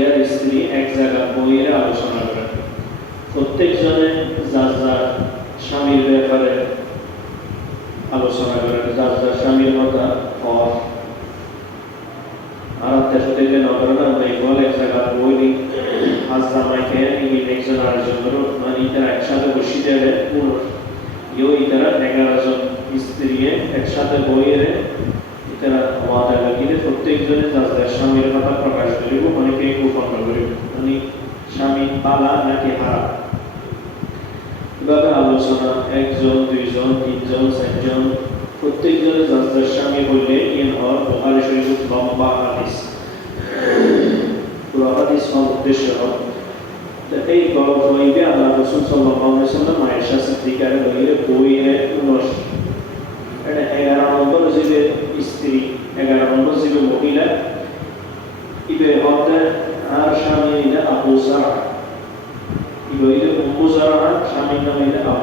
আর স্ত্রী এক জায়গা আলোচনা করেন প্রত্যেকজনে যার যার স্বামীর ব্যাপারে আলোচনা করেন যার যার স্বামীর কথা আর এক জায়গা বই আজ মানে তারা একসাথে বসি দেবে পুরুষ ইও ইতারা এগারো জন স্ত্রী একসাথে বইয়ে ইতারা ওয়াদা লাগিয়ে প্রত্যেকজনে যার স্বামীর স্বামী নাকি হারা এভাবে আলোচনা, একজন, দুইজন, তিনজন, চারজন প্রত্যেকজনে যার স্বামী বললে ইন হওয়ার বোহারি শরীফ লম্বা হাদিস। পুরো হাদিস হওয়ার উদ্দেশ্য হয় এই গল্প হইবে আল্লাহ রসুল সাল্লাল্লাহু সাল্লাম আয়েশা সিদ্দিকার আর স্বামী আবু সারা ইবে উম্মু